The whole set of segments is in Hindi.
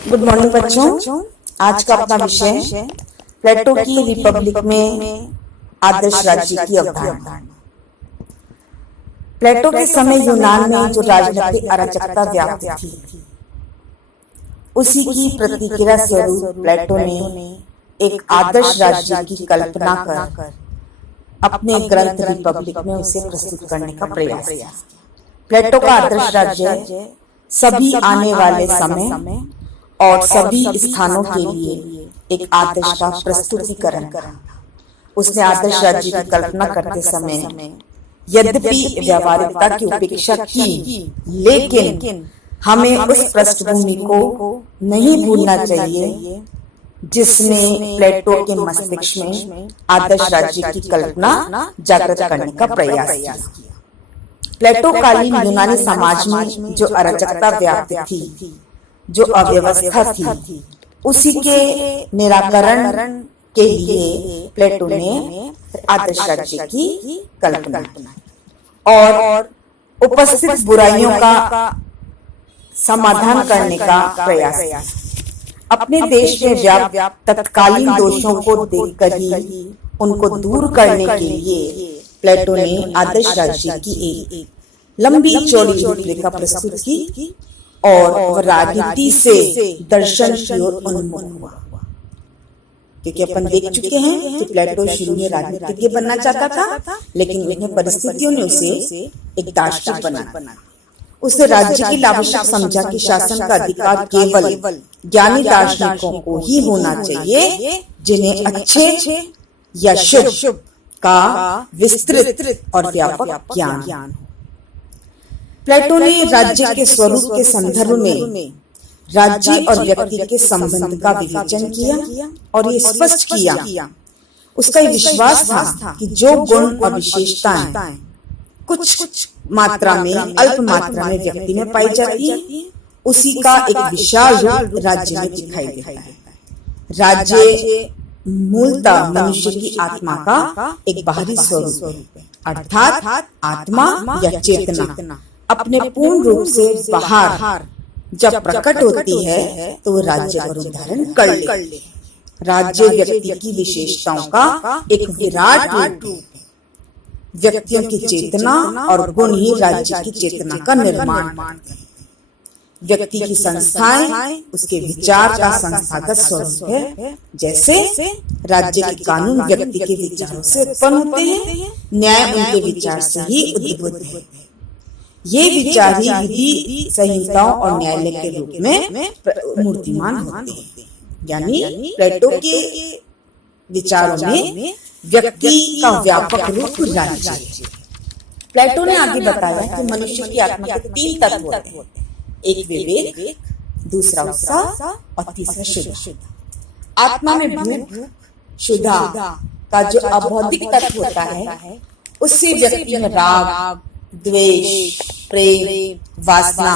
गुड मॉर्निंग बच्चों। आज का अपना विषय प्लेटो की रिपब्लिक में आदर्श राज्य की अवधारणा। प्लेटो के समय यूनान में जो राजनीतिक अराजकता व्याप्त थी, उसी की प्रतिक्रिया स्वरूप प्लेटो ने एक आदर्श राज्य की कल्पना कर अपने ग्रंथ रिपब्लिक में उसे प्रस्तुत करने का प्रयास किया। प्लेटो का आदर्श राज्य सभी आने वाले समय और सभी स्थानों के लिए एक आदर्श का प्रस्तुतिकरण करा। उसने आदर्श राज्य की कल्पना करते समय यद्यपि व्यावहारिकता की उपेक्षा की, लेकिन हमें उस पृष्ठभूमि को नहीं भूलना चाहिए जिसने प्लेटो के मस्तिष्क में आदर्श राज्य की कल्पना जागृत करने का प्रयास किया। प्लेटो कालीन यूनानी समाज में जो अराजकता व्याप्त थी, जो अव्यवस्था थी, उसी के निराकरण के लिए प्लेटो ने आदर्श राज्य की कल्पना और उपस्थित बुराइयों का समाधान करने का प्रयास किया। अपने देश में व्याप्त तत्कालीन दोषों को देखकर ही उनको दूर करने के लिए प्लेटो ने आदर्श राज्य की एक लंबी चौड़ी रूपरेखा प्रस्तुत की और राजनीति से दर्शन की ओर उन्मुख हुआ। क्योंकि अपन देख चुके हैं कि प्लेटो शुरू में राजनीतिज्ञ बनना चाहता था, लेकिन उन्हें परिस्थितियों ने उसे एक दार्शनिक बना। उसे राज्य की आवश्यक समझा कि शासन का अधिकार केवल ज्ञानी दार्शनिकों को ही होना चाहिए, जिन्हें अच्छे या शुभ का विस्तृत और व्यापक ज्ञान। प्लेटो ने राज्य के स्वरूप के संदर्भ में राज्य और व्यक्ति के संबंध का विवेचन किया और ये स्पष्ट किया। उसका विश्वास था कि जो गुण और विशेषताएं कुछ मात्रा में, अल्प मात्रा में व्यक्ति में पाई जाती है, उसी का एक विशाल रूप राज्य में दिखाई देता है। राज्य मूलतः मनुष्य की आत्मा का एक बाहरी स्वरूप है, अर्थात आत्मा या चेतना अपने पूर्ण रूप से बाहर जब प्रकट होती है तो वो राज्य का रूप धारण कर ले। राज्य व्यक्ति की विशेषताओं का एक विराट रूप है। व्यक्तियों की चेतना और गुण ही राज्य की चेतना का निर्माण करते हैं। व्यक्ति की संस्थाएं उसके विचार का संस्थागत स्वरूप है। जैसे राज्य के कानून व्यक्ति के विचारों से उत्पन्न होते हैं, न्याय उनके विचार से ही उद्भूत है। ये विचार ही विधि संहिताओं और न्यायालय के रूप में मूर्तिमान होते हैं। यानी प्लेटो के विचारों में व्यक्ति का व्यापक रूप राज्य है। प्लेटो ने आगे बताया कि मनुष्य की आत्मा के 3 तत्व होते हैं, एक विवेक, दूसरा उत्साह और तीसरा शुद्ध। आत्मा में भूख, शुद्धा का जो अबौद्धिक तत्व होता है, उससे व्यक्ति में राग, द्वेष, प्रेम, वासना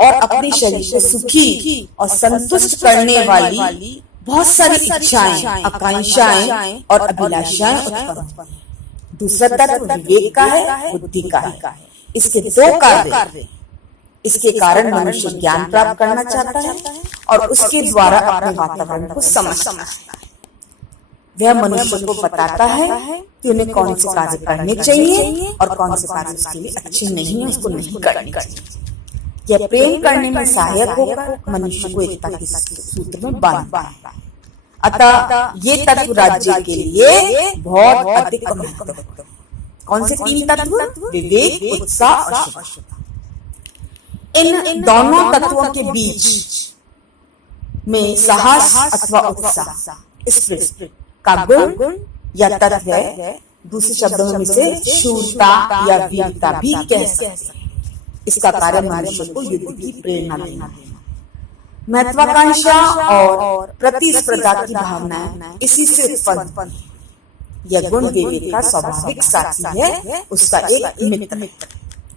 और अपने शरीर को सुखी और संतुष्ट करने वाली बहुत सारी इच्छाएं, आकांक्षाएं और अभिलाषाएं उत्पन्न होती हैं। दूसरा तत्व विवेक का है, बुद्धि का है। इसके 2 कार्य, इसके कारण मनुष्य ज्ञान प्राप्त करना चाहता है और उसके द्वारा अपने वातावरण को समझता है। वह मनुष्य को बताता है कि उन्हें कौन से कार्य करने चाहिए और कौन से कार्य उसके लिए अच्छे नहीं है, उसको नहीं करने चाहिए। यह प्रेम करने में सहायक होकर मनुष्य को एकता के सूत्र में बांधता है। अतः ये तत्व राज्य के लिए बहुत अधिक महत्व है। कौन से 3 तत्व? विवेक, उत्साह और शुद्धता। इन दोनों तत्वों के बीच में साहस अथवा उत्साह, स्पिरिट का गुण या तत्व है। दूसरे शब्दों में इसे शूरता या वीरता भी कह सकते हैं। इसका कार्य मनुष्य को युद्ध की प्रेरणा देना, महत्वाकांक्षा और प्रतिस्पर्धा की भावनाएं इसी से उत्पन्न। यह गुण विवेक का स्वाभाविक साथी है, उसका एक मित्र।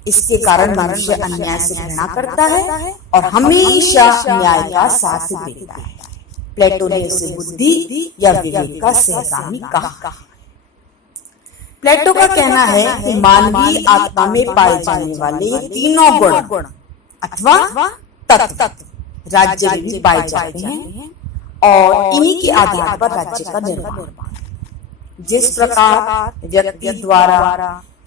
इसके कारण मनुष्य अन्याय से घृणा करता है और हमेशा न्याय का साथ देता है। प्लेटो ने उसे बुद्धि या विवेक का सहगामी कहा। प्लेटो का कहना है कि मानवीय आत्मा में पाए जाने वाले तीनों गुण अथवा तत्व राज्य भी पाए जाते हैं और इन्हीं के आधार पर राज्य का निर्माण। जिस प्रकार व्यक्ति द्वारा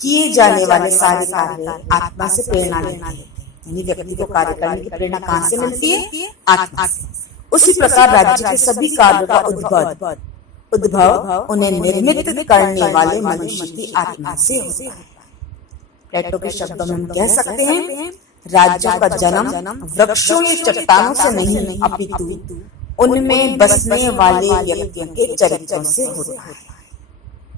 किए जाने वाले सारे कार्य आत्मा से प्रेरणा लेते हैं, यानी व्यक्ति को कार्य करने की प्रेरणा कहाँ से मिलती है? आत्मा से। उसी प्रकार राज्य के सभी कार्यों का उद्भव उन्हें निर्मित करने वाले मनुष्य की आत्मा से होता है। प्लेटो के शब्दों में हम कह सकते हैं, राज्यों का जन्म वृक्षों या चट्टानों से नहीं, अपितु उनमें बसने वाले व्यक्तियों के चरित्रों से होता है।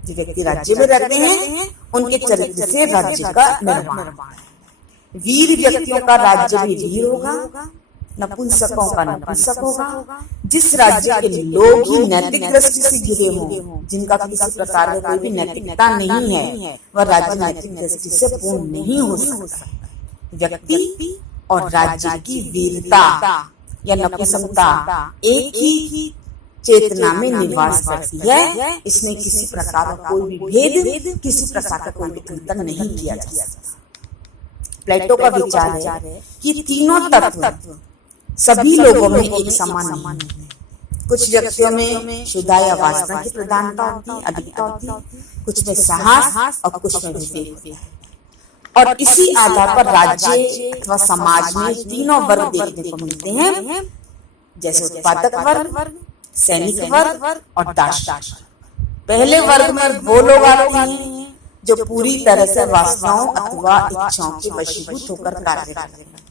जो व्यक्ति राज्य में रहते हैं उनके चरित्र से राज्य का निर्माण। वीर व्यक्तियों का राज्य भी वीर होगा, नपुंसकों का नपुंसक होगा। जिस राज्य के लोग ही नैतिक दृष्टि से घिरे हों, जिनका किसी प्रकार का कोई भी नैतिकता नहीं है, वह राज्य नैतिक दृष्टि से पूर्ण नहीं हो सकता। व्यक्ति और राज्य की वीरता या नपुंसकता एक ही चेतना में निवास करती है। इसमें किसी प्रकार का कोई भी भेद, किसी प्रकार का कोई भी अंतर नहीं किया जा सकता। प्लेटो का विचार है कि तीनों तत्व सभी लोगों में एक समान नहीं है। कुछ व्यक्तियों में शुद्धा या वासना की प्रधानता होती है, अधिकता होती है, कुछ में साहस और कुछ में विवेक। और इसी आधार पर राज्य अथवा समाज में तीनों वर्ग देखने को मिलते हैं, जैसे उत्पादक वर्ग, सैनिक वर्ग और दास। पहले वर्ग में वो लोग आते हैं जो पूरी तरह से वासनाओं अथवा इच्छाओं के वशीभूत होकर कार्य करते हैं।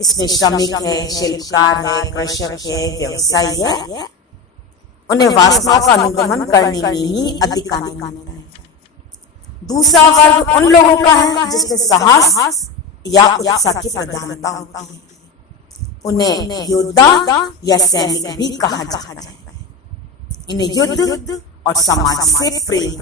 इसमें श्रमिक है, शिल्पकार है, कृषक है, व्यवसायी है। उन्हें वासनाओं का अनुगमन करने में ही अधिकारी मानना है। दूसरा वर्ग उन लोगों का है जिसमें साहस या उत्साह की प्रधानता होती है। उन्हें योद्धा या सैनिक भी कहा जाता है। इन्हें युद्ध और समाज से प्रेम।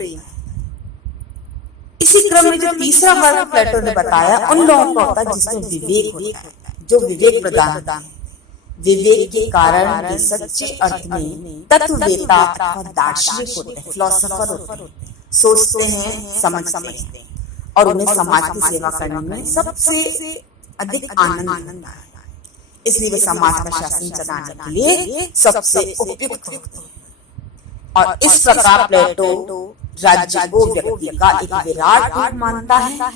इसी क्रम में जो तीसरा वर्ग प्लेटो ने बताया, उन लोगों को होता है जिसमें विवेक होता है, जो विवेक प्रदान होता है। विवेक के कारण वे सच्चे अर्थ में तत्ववेता अथवा दार्शनिक होते हैं, फिलोसोफर होते हैं, सोचते हैं, समझते हैं और उन्हें समाज की सेवा करने में सबसे अधिक आनंद आता है। इसलिए वे समाज का शासन चलाने के लिए सबसे उपयुक्त होते हैं। और इस प्रकार प्लेटो राज्य को व्यक्ति का एक विराट रूप मानता है,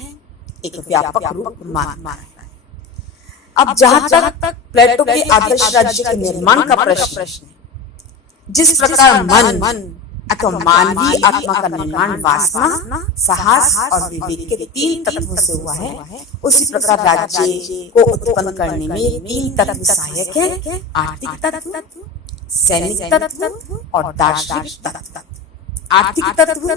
एक व्यापक रूप मानता है। अब जहां तक प्लेटो के आदर्श राज्य के निर्माण का प्रश्न, जिस प्रकार मन अथवा मानवीय आत्मा का निर्माण वासना, साहस और विवेक के तीन तत्वों से हुआ है, उसी प्रकार राज्य को उत्पन्न करने में तीन तत्व सहायक है: आर्थिक तत्व, सैनिक तत्व और दार्शनिक तत्व। आर्थिक तत्व,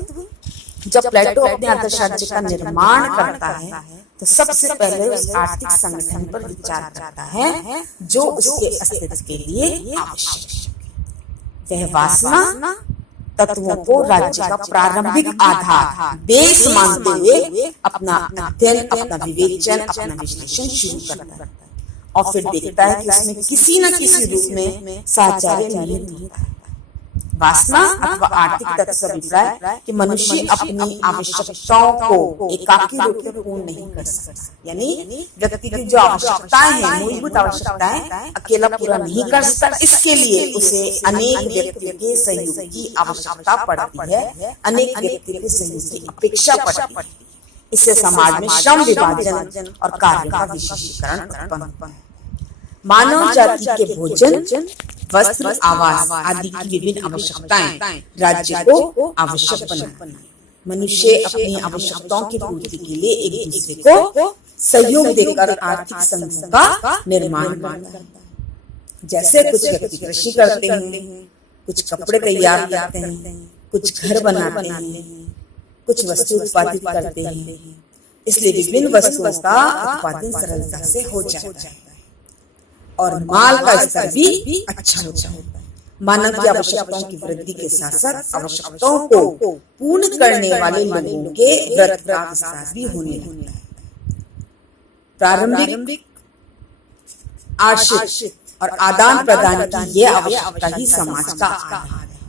जब प्लेटो अपने आदर्श राज्य का निर्माण करता है तो सबसे पहले उस आर्थिक संगठन पर विचार करता है जो उसके अस्तित्व के लिए आवश्यक है। वह वासना तत्वों को राज्य का प्रारंभिक आधार, बेस मानते हुए अपना अध्ययन, अपना विवेचन, अपना विश्लेषण शुरू करता है और फिर देखता है कि उसमें किसी न किसी रूप में साहचर्य निहित होता है। वासना अथवा आर्थिक तत्व का अभिप्राय कि मनुष्य अपनी आवश्यकताओं को एकाकी रूप में पूर्ण नहीं कर सकता, यानी व्यक्ति की जो आवश्यकताएं हैं, मूलभूत आवश्यकताएं अकेला पूरा नहीं कर सकता। इसके लिए उसे अनेक व्यक्तियों के सहयोग की आवश्यकता पड़ती है, अनेक व्यक्तियों के सहयोग की अपेक्षा पड़ती है। इससे समाज में श्रम विभाजन और कार्य का विशेषीकरण उत्पन्न होता है। मानव जाति के भोजन, वस्त्र, आवास आदि की विभिन्न आवश्यकताएं राज्य को आवश्यक बनाती हैं। मनुष्य अपनी आवश्यकताओं की पूर्ति के लिए एक दूसरे को सहयोग देकर आर्थिक संघों का निर्माण करता है। जैसे कुछ व्यक्ति कृषि करते हैं, कुछ कपड़े तैयार करते हैं, कुछ घर बनाते हैं, कुछ वस्तु उत्पादित करते हैं। इसलिए विभिन्न वस्तुओं का उत्पादन सरलता से हो जाता है और माल का स्तर भी अच्छा होता है। मानव की आवश्यकताओं की वृद्धि के साथ साथ आवश्यकताओं को पूर्ण करने वाले लोगों के व्रत का विस्तार भी होने लगता है। प्रारंभिक आश्रित और आदान प्रदान की यह आवश्यकता ही समाज का आधार है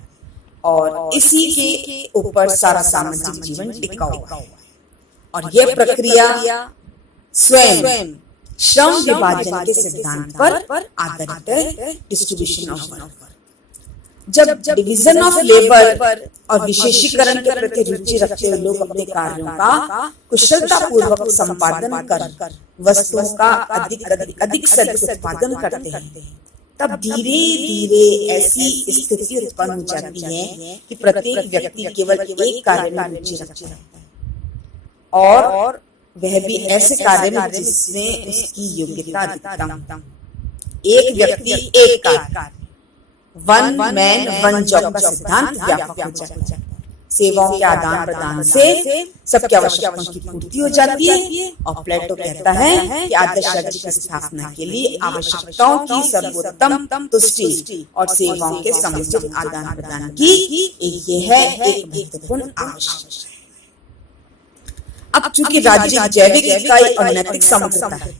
और इसी के ऊपर सारा सामाजिक जीवन टिका हुआ है। और यह प्रक्रिया स्वयं श्रम विभाजन के सिद्धांत पर आधारित है, डिस्ट्रीब्यूशन ऑफ वर्क। जब डिवीजन ऑफ लेबर और विशेषीकरण के प्रति रुचि रखते हुए लोग अपने कार्यों का कुशलता पूर्वक संपादन कर वस्तुओं का अधिक से अधिक उत्पादन करते हैं, तब धीरे धीरे ऐसी स्थिति उत्पन्न हो जाती है कि प्रत्येक व्यक्ति केवल एक कार्य में रुचि रखता है और वह भी ऐसे कार्य में जिसमें उसकी योग्यता अधिकतम। एक व्यक्ति एक कार्य, वन मैन वन जॉब का सिद्धांत व्यापक हो जाता है। सेवाओं के आदान प्रदान से सबकी आवश्यकताओं की पूर्ति हो जाती है और प्लेटो कहता है कि आदर्श राज्य की स्थापना के लिए आवश्यकताओं की सर्वोत्तम तुष्टि और सेवाओं के समुचित आदान प्रदान की यह एक महत्वपूर्ण आवश्यकता है। अब चूंकि राज्य जैविक इकाई और नैतिक समग्रता है,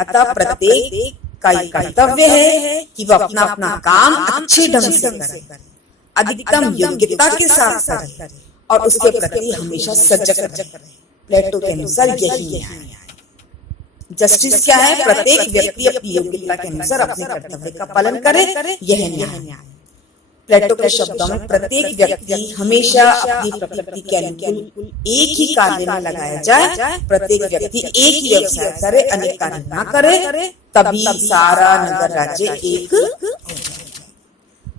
अतः प्रत्येक का कर्तव्य है कि वह अपना अपना काम अच्छे ढंग से करे, अधिकतम योग्यता के साथ करे और उसके प्रति हमेशा सजग रहे। प्लेटो के अनुसार यही न्याय है। जस्टिस क्या है? प्रत्येक व्यक्ति अपनी योग्यता के अनुसार अपने कर्तव्य का पालन करे, यह न्याय है। प्लेटो के शब्दों में प्रत्येक व्यक्ति हमेशा अपनी प्रकृति के अनुकूल एक ही कार्य में लगाया जाए, प्रत्येक व्यक्ति एक ही व्यवसाय करे, अनेक कार्य ना करे, तभी सारा नगर राज्य एक।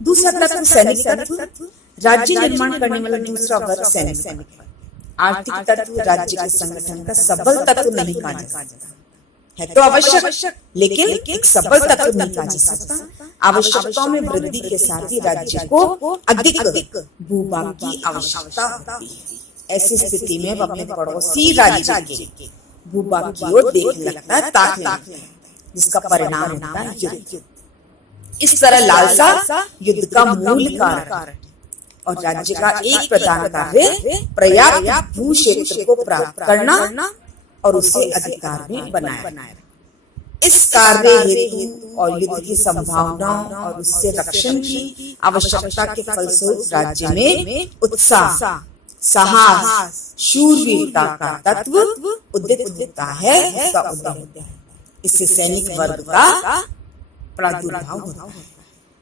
दूसरा तत्व सैनिक तत्व, राज्य निर्माण करने वाला दूसरा वर्ग सैनिक। आर्थिक तत्व राज्य के संगठन का सबल तत्व नहीं कहा जा सकता है, तो आवश्यक, लेकिन एक सबल तत्व नहीं कहा जा सकता। आवश्यकताओं में वृद्धि के साथ ही राज्य को अधिक भूभाग की आवश्यकता होती है। ऐसी स्थिति में वह अपने पड़ोसी राज्य के भूभाग की ओर देख लगता है, ताक लगता है, जिसका परिणाम होता है युद्ध। इस तरह लालसा युद्ध का मूल कारण और राज्य का एक प्रधान कार्य पर्याप्त भू क्षेत्र को प्राप्त करना और उसे अधिकार में बनाए। इस कार्य हेतु और युद्ध की संभावना और उससे रक्षण की आवश्यकता के फलस्वरूप राज्य में उत्साह, साहस, शूरवीरता का तत्व उदित होता है, उसका उदय होता है। इससे सैनिक वर्ग का प्रादुर्भाव होता है,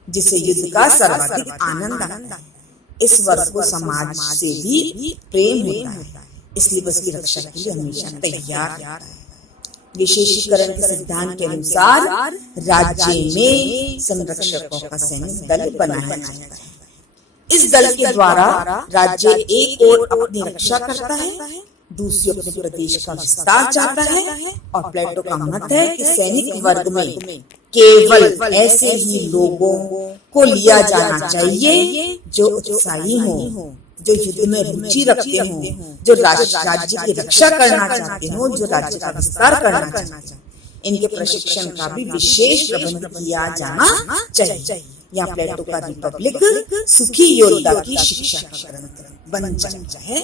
जिसे युद्ध का सर्वाधिक आनंद आता है। इस वर्ग को समाज से भी प्रेम होता है, इसलिए उसकी रक्षा के लिए हमेशा तैयार रहता है। विशेषीकरण के सिद्धांत के अनुसार राज्य में संरक्षकों का सैनिक दल बनाया जाता है। इस दल के द्वारा राज्य एक ओर अपनी रक्षा करता है, दूसरी अपने प्रदेश का विस्तार चाहता है। और प्लेटो का मत है कि सैनिक वर्ग में केवल ऐसे ही लोगों को लिया जाना चाहिए जो उत्साही हों, जो युद्ध में रुचि रखते हों, जो राज्य की रक्षा करना चाहते हों, जो राज्य का विस्तार करना चाहते हैं। इनके प्रशिक्षण का भी विशेष प्रबंध किया जाना चाहिए। यहाँ प्लेटो का रिपब्लिक सुखी योद्धा की शिक्षा का ग्रंथ बन जाता है।